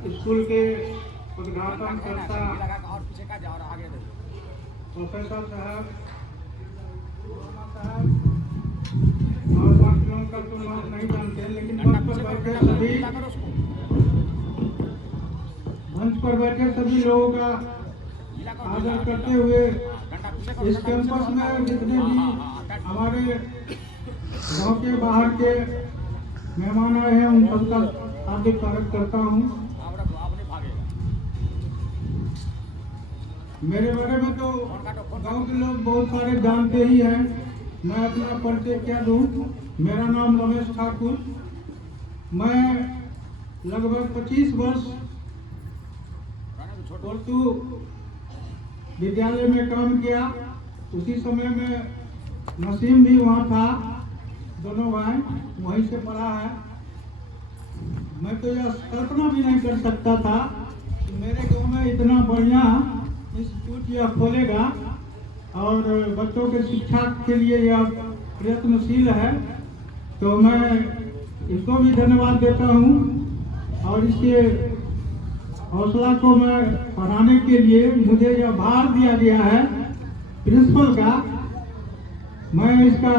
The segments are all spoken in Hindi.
स्कूल के उद्घाटन करता प्रोफेसर साहब और बाकी लोगों का तो नाम नहीं जानते, लेकिन मंच पर बैठे सभी लोगों का आदर करते हुए इस कैंपस में जितने भी हमारे गांव के बाहर के मेहमान आए हैं उन सबका हार्दिक स्वागत करता हूं। मेरे बारे में तो गांव के लोग बहुत सारे जानते ही हैं, मैं अपना परिचय क्या दूं। मेरा नाम रमेश ठाकुर, मैं लगभग 25 वर्ष उर्दू विद्यालय में काम किया। उसी समय में नसीम भी वहाँ था, दोनों भाई वहीं से पढ़ा है। मैं तो यह कल्पना भी नहीं कर सकता था कि मेरे गांव में इतना बढ़िया इंस्टीट्यूट यह खोलेगा और बच्चों के शिक्षा के लिए यह प्रयत्नशील है। तो मैं इसको भी धन्यवाद देता हूँ और इसके हौसला को मैं बढ़ाने के लिए मुझे यह भार दिया गया है प्रिंसिपल का। मैं इसका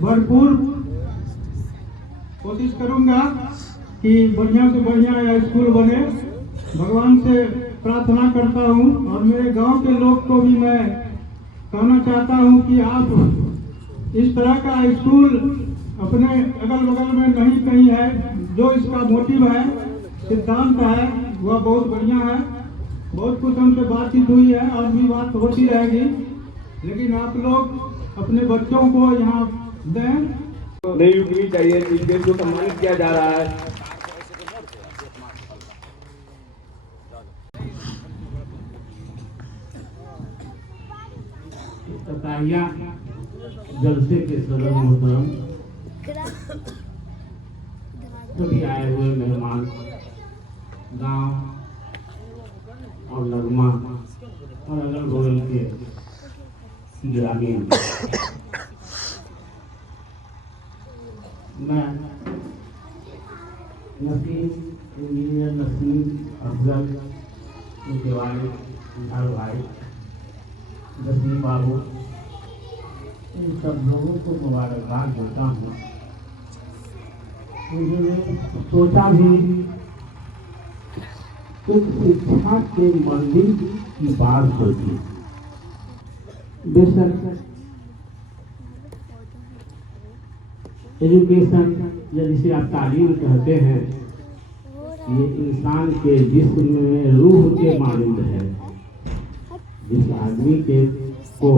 भरपूर कोशिश करूंगा कि बढ़िया से बढ़िया यह स्कूल बने। भगवान से प्रार्थना करता हूं और मेरे गांव के लोग को भी मैं कहना चाहता हूं कि आप इस तरह का स्कूल अपने अगल बगल में नहीं कहीं है। जो इसका मोटिव है, सिद्धांत है, वह बहुत बढ़िया है। बहुत कुछ हमसे बातचीत हुई है और भी बात होती रहेगी, लेकिन आप लोग अपने बच्चों को यहाँ दें। नहीं रुकनी चाहिए, चीफ गेस्ट को सम्मानित किया जा रहा है। जलसे के सदर मोहतरम, सभी आए हुए मेहमान, गांव और लगमा और अगल बगल के ग्रामीण, मैं नसीम इंजीनियर नसीम अफजल उनके वाले भाई नसीम बाबू, इन सब लोगों को मुबारकबाद देता हूँ। मुझे सोचा भी कुछ शिक्षा के मंदिर की बात सोची। बेशक एजुकेशन या जिसे आप तालीम कहते हैं, ये इंसान के जिस्म में रूह के मानंद है। जिस आदमी के को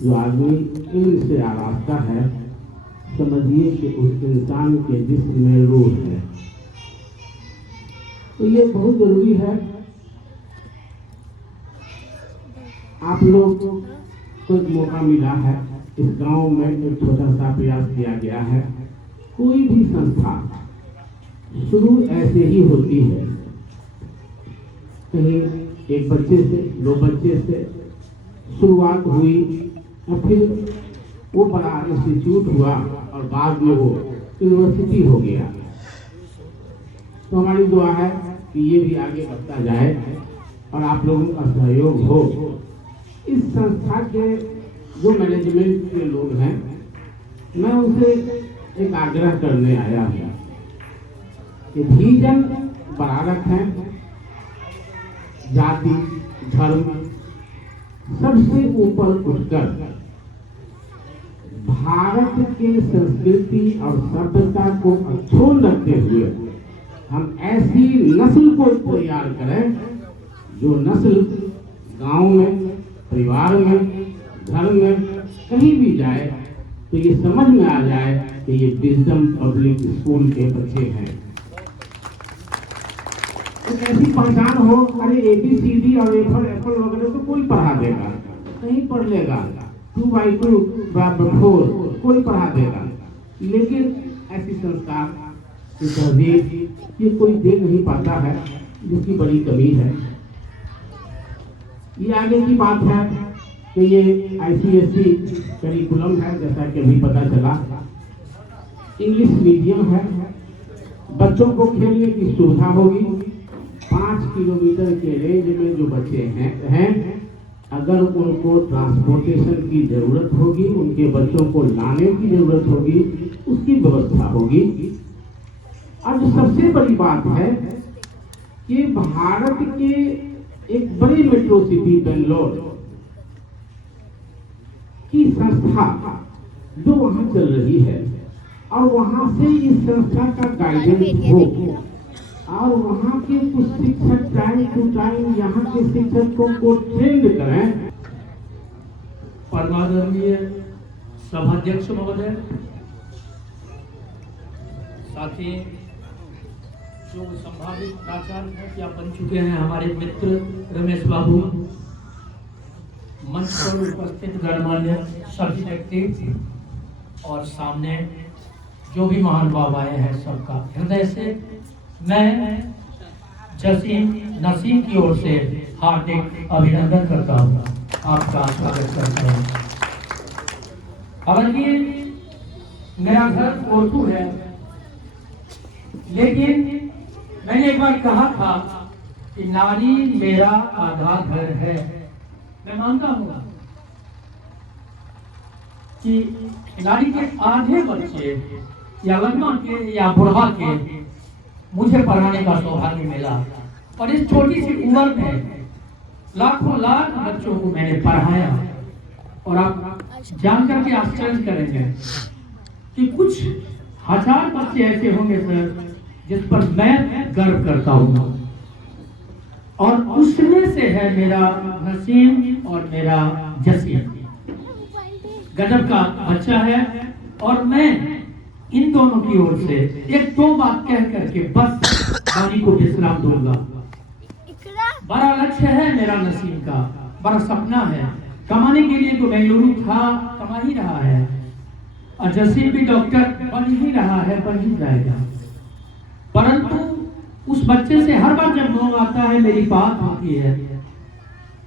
जो आदमी इल्म से आरास्ता है, समझिए कि उस इंसान के जिस्म में रूह है। तो ये बहुत जरूरी है। आप लोग को एक मौका मिला है, इस गांव में एक छोटा सा प्रयास किया गया है। कोई भी संस्था शुरू ऐसे ही होती है, कहीं एक बच्चे से, 2 बच्चे से शुरुआत हुई और फिर वो बड़ा इंस्टीट्यूट हुआ और बाद में वो यूनिवर्सिटी हो गया। तो हमारी दुआ है कि ये भी आगे बढ़ता जाए और आप लोगों का सहयोग हो। इस संस्था के जो मैनेजमेंट के लोग हैं, मैं उनसे एक आग्रह करने आया हूँ कि विजन बड़ा रखें। जाति धर्म सबसे ऊपर उठकर भारत की संस्कृति और सभ्यता को अक्षुण्ण रखते हुए हम ऐसी नस्ल को तैयार करें जो नस्ल गांव में, परिवार में, घर में कहीं भी जाए तो ये समझ में आ जाए कि ये विजडम पब्लिक स्कूल के बच्चे हैं। तो ऐसी पहचान हो, अरे ABCD और एप्पल वगैरह तो कोई पढ़ा देगा, कहीं पढ़ लेगा, 2/2 = 4 कोई पढ़ा देगा, लेकिन ऐसी संस्कार की तहजीब ये कोई दे नहीं पाता है, जिसकी बड़ी कमी है। ये आगे की बात है कि ये ICSE करिकुलम है, जैसा कि अभी पता चला, इंग्लिश मीडियम है। बच्चों को खेलने की सुविधा होगी, 5 किलोमीटर के रेंज में जो बच्चे हैं अगर उनको ट्रांसपोर्टेशन की जरूरत होगी, उनके बच्चों को लाने की जरूरत होगी, उसकी व्यवस्था होगी। अब सबसे बड़ी बात है कि भारत के एक बड़ी मेट्रो सिटी बेंगलोर की संस्था जो वहां चल रही है और वहां से इस संस्था का गाइडेंस हो और वहां के कुछ शिक्षक टाइम टू टाइम यहाँ के शिक्षकों को ट्रेंड करें। परमादरणीय सभाध्यक्ष महोदय, साथ ही जो संभावित प्राचार्य हैं या बन चुके हैं हमारे मित्र रमेश बाबू, मंच पर उपस्थित गणमान्य सभी व्यक्ति और सामने जो भी महान भाव आए हैं, सबका हृदय से मैं जसीम नसीम की ओर से हार्दिक अभिनंदन करता हूँ, आपका स्वागत करता हूँ। हालांकि मेरा घर कोरथू है, लेकिन मैंने एक बार कहा था कि नारी मेरा आधा घर है। मैं मानता हूँ कि नारी के आधे बच्चे या लड़का के या बुढ़वा के मुझे पढ़ाने का सौभाग्य मिला और इस छोटी सी उम्र में लाखों लाख बच्चों को मैंने पढ़ाया। और आप जानकर के आश्चर्य करेंगे कि कुछ हजार बच्चे ऐसे होंगे सर जिस पर मैं गर्व करता हूँ, और उसमें से है मेरा नसीम और मेरा जसीम। गजब का बच्चा है और मैं इन दोनों की ओर से एक दो बात कह करके बस वाणी को विश्राम दूंगा। बड़ा लक्ष्य है मेरा नसीम का, बड़ा सपना है। कमाने के लिए तो बेंगलुरु था, कमा ही रहा है, और जसीम भी डॉक्टर बन ही रहा है, बन ही जाएगा। परंतु उस बच्चे से हर बार जब लोग आता है, मेरी बात होती है,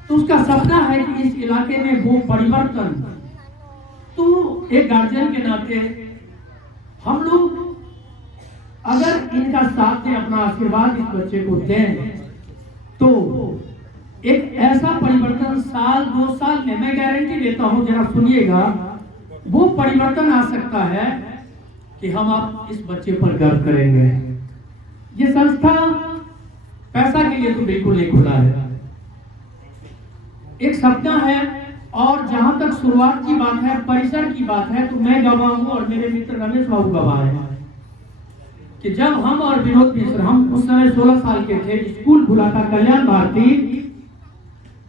तो उसका सपना है कि इस इलाके में वो परिवर्तन। तो एक गार्जियन के नाते हम लोग अगर इनका साथ में अपना आशीर्वाद इस बच्चे को दें तो एक ऐसा परिवर्तन साल 2 साल में, मैं गारंटी देता हूं, जरा सुनिएगा, वो परिवर्तन आ सकता है कि हम आप इस बच्चे पर गर्व करेंगे। ये संस्था पैसा के लिए तो बिल्कुल नहीं खुला है, एक सपना है। और जहां तक शुरुआत की बात है, परिसर की बात है, तो मैं गवाह हूं और मेरे मित्र रमेश बाबू गवाह हैं कि जब हम और विनोद मिश्र, हम उस समय 16 साल के थे, स्कूल खुला था कल्याण भारती,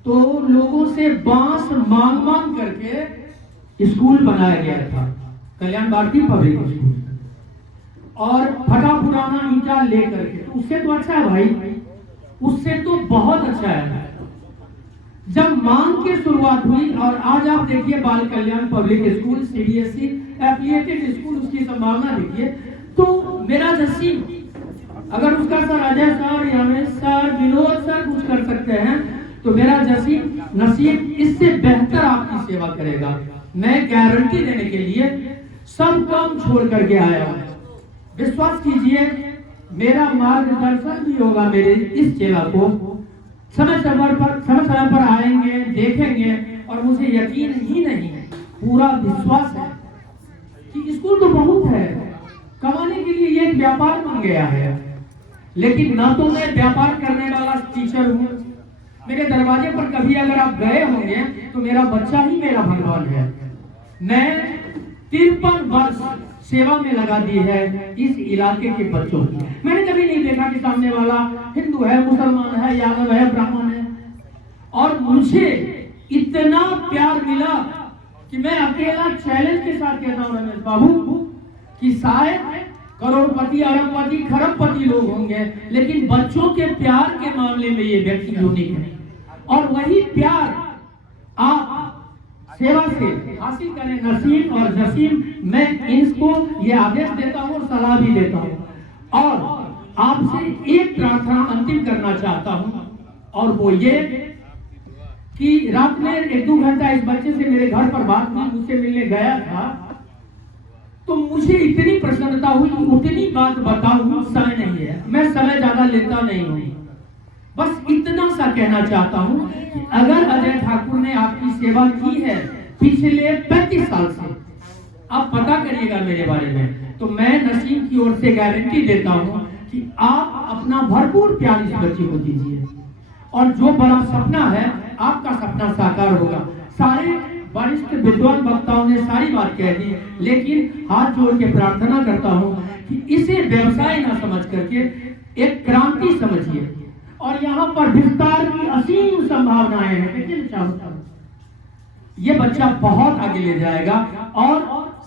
तो लोगों से बांस मांग मांग करके स्कूल बनाया गया था, कल्याण भारती पब्लिक स्कूल, और फटा पुराना ईंटा लेकर के। तो उससे तो अच्छा है भाई, उससे तो बहुत अच्छा है। जब मांग की शुरुआत हुई, और आज आप देखिए Bal Kalyan public school, CBSE affiliated school, उसकी संभावना देखिए। तो मेरा जसीम, अगर उसका sir Ajay sir, Ramesh sir, Vinod sir कुछ कर सकते हैं, तो मेरा जसीम नसीम इससे बेहतर आपकी सेवा करेगा। मैं गारंटी देने के लिए सब काम छोड़ करके आया हूं। विश्वास कीजिए, मेरा मार्गदर्शन भी होगा मेरे इस चेला को। समय समय पर आएंगे, देखेंगे, और मुझे यकीन ही नहीं, पूरा विश्वास है कि स्कूल तो बहुत है, कमाने के लिए ये एक व्यापार बन गया है। लेकिन ना तो मैं व्यापार करने वाला टीचर हूँ, मेरे दरवाजे पर कभी अगर आप गए होंगे तो मेरा बच्चा ही मेरा भगवान है। मैं 53 वर्ष सेवा में लगा दी है इस इलाके के बच्चों की। मैंने कभी नहीं देखा कि सामने वाला हिंदू है, मुसलमान है, यादव है, ब्राह्मण है, और मुझे इतना प्यार मिला कि मैं अकेला चैलेंज के साथ कहता हूं रमेश बाबू कि शायद करोड़पति, अरबपति, खरबपति लोग होंगे, लेकिन बच्चों के प्यार के मामले में ये व्यक्ति यूनिक है। और वही प्यार आप सेवा से हासिल करें नसीम और जसीम। मैं इनको ये आदेश देता हूँ और सलाह भी देता हूँ, और आपसे एक प्रार्थना अंतिम करना चाहता हूँ, और वो ये कि रात में 1-2 घंटा इस बच्चे से मेरे घर पर बात हुई, मुझसे मिलने गया था, तो मुझे इतनी प्रसन्नता हुई कि उतनी बात बताऊं, समय नहीं है, मैं समय ज्यादा लेता नहीं हूं। बस इतना सा कहना चाहता हूँ कि अगर अजय ठाकुर ने आपकी सेवा की है पिछले 35 साल से, आप पता करिएगा मेरे बारे में, तो मैं नसीम की ओर से गारंटी देता हूँ कि आप अपना भरपूर प्यार इस बच्चे को दीजिए और जो बड़ा सपना है आपका सपना साकार होगा। सारे वरिष्ठ विद्वान वक्ताओं ने सारी बात कह दी, लेकिन हाथ जोड़ के प्रार्थना करता हूँ कि इसे व्यवसाय ना समझ करके एक क्रांति समझिए और यहाँ पर विस्तार की असीम संभावनाएं हैं। लेकिन ये बच्चा बहुत आगे ले जाएगा और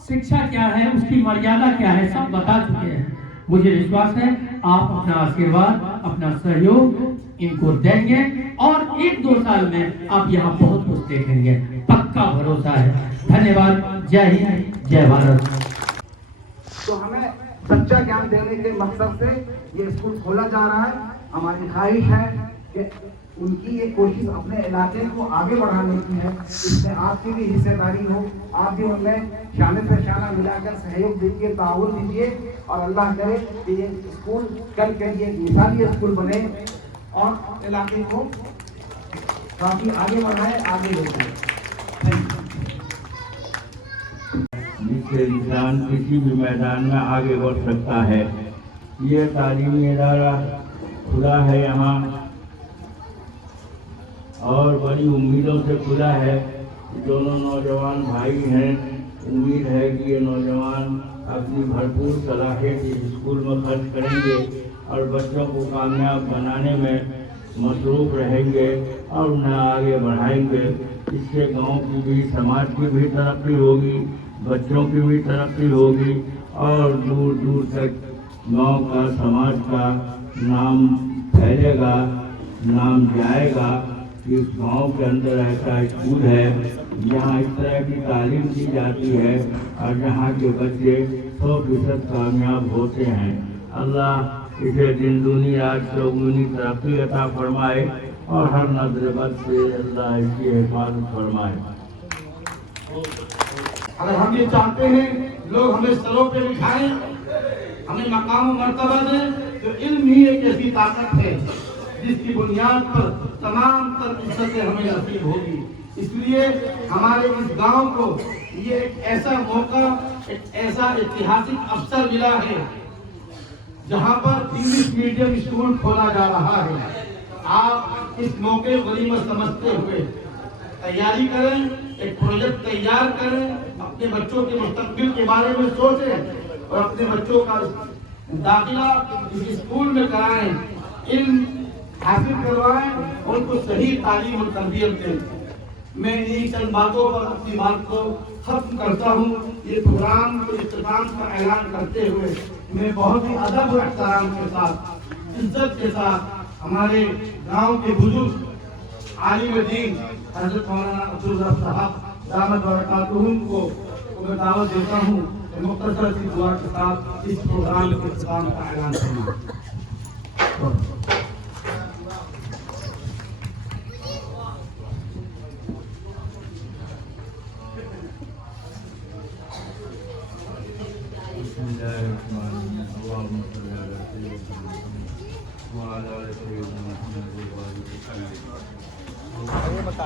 शिक्षा क्या है, उसकी मर्यादा क्या है, सब बता चुके हैं। मुझे विश्वास है आप अपना आशीर्वाद, अपना सहयोग इनको देंगे और 1-2 साल में आप यहाँ बहुत कुछ देखेंगे, पक्का भरोसा है। धन्यवाद। जय हिंद, जय भारत। तो हमें सच्चा ज्ञान देने के मकसद से ये स्कूल खोला जा रहा है। हमारी ख्वाहिश है कि उनकी ये कोशिश अपने इलाके को आगे बढ़ाने की है, इसमें आपकी भी हिस्सेदारी हो, आप भी उनमें शामिल से शाना मिलाकर सहयोग दीजिए, ताउन दीजिए और अल्लाह करे कि ये स्कूल कल के लिए एक मिसाली स्कूल बने और इलाके को काफी आगे बढ़ाए, आगे ले जाए। जिससे इंसान किसी भी मैदान में आगे बढ़ सकता है। ये तालीमी इदारा खुला है यहाँ और बड़ी उम्मीदों से खुला है। दोनों नौजवान भाई हैं, उम्मीद है कि ये नौजवान अपनी भरपूर सलाहियत इस स्कूल में खर्च करेंगे और बच्चों को कामयाब बनाने में मसरूफ रहेंगे और उन्हें आगे बढ़ाएंगे। इससे गांव की भी, समाज की भी तरक्की होगी, बच्चों की भी तरक्की होगी और दूर दूर तक गांव का, समाज का नाम फैलेगा, नाम जाएगा कि उस गांव के अंदर ऐसा स्कूल है जहाँ इस तरह की तालीम दी जाती है और जहाँ के बच्चे 100% कामयाब होते हैं। अल्लाह इसे दिन दूनी रात चौगुनी तरक्की अता फरमाए और हर नजर बद से अल्लाह इसकी हिफाजत फरमाए। अगर हम ये चाहते हैं लोग हमें सरों पे बिठाएं, हमें मकाम मर्तबा दें, तो इल्म ही एक ऐसी ताकत है जिसकी बुनियाद पर तमाम तर इज्जतें हमें नसीब होगी। इसलिए हमारे इस गांव को ये एक ऐसा मौका, एक ऐसा ऐतिहासिक अवसर मिला है जहां पर इंग्लिश मीडियम स्कूल खोला जा रहा है। आप इस मौके को गनीमत समझते हुए तैयारी करें, एक प्रोजेक्ट तैयार करें, अपने बच्चों के मुस्तकबिल के बारे में सोचें और अपने बच्चों का दाखिला इस स्कूल में कराएं, इल्म हासिल करवाएं, उनको सही तालीम और तरबियत दें। मैं इन्हीं चंद बातों पर अपनी बात को खत्म करता हूँ। ये प्रोग्राम को इख्तिताम का ऐलान करते हुए मैं बहुत ही अदब और एहतराम के साथ, इज्जत के साथ हमारे गांव के बुजुर्ग आलिम दीन हज़रत मौलाना अब्दुल रफ़ साहब दामद बरकातुहुम को मैं दावत देता हूँ कि मुख्तसर सी दुआ के साथ इस प्रोग्राम के इख्तिताम का ऐलान करना। बता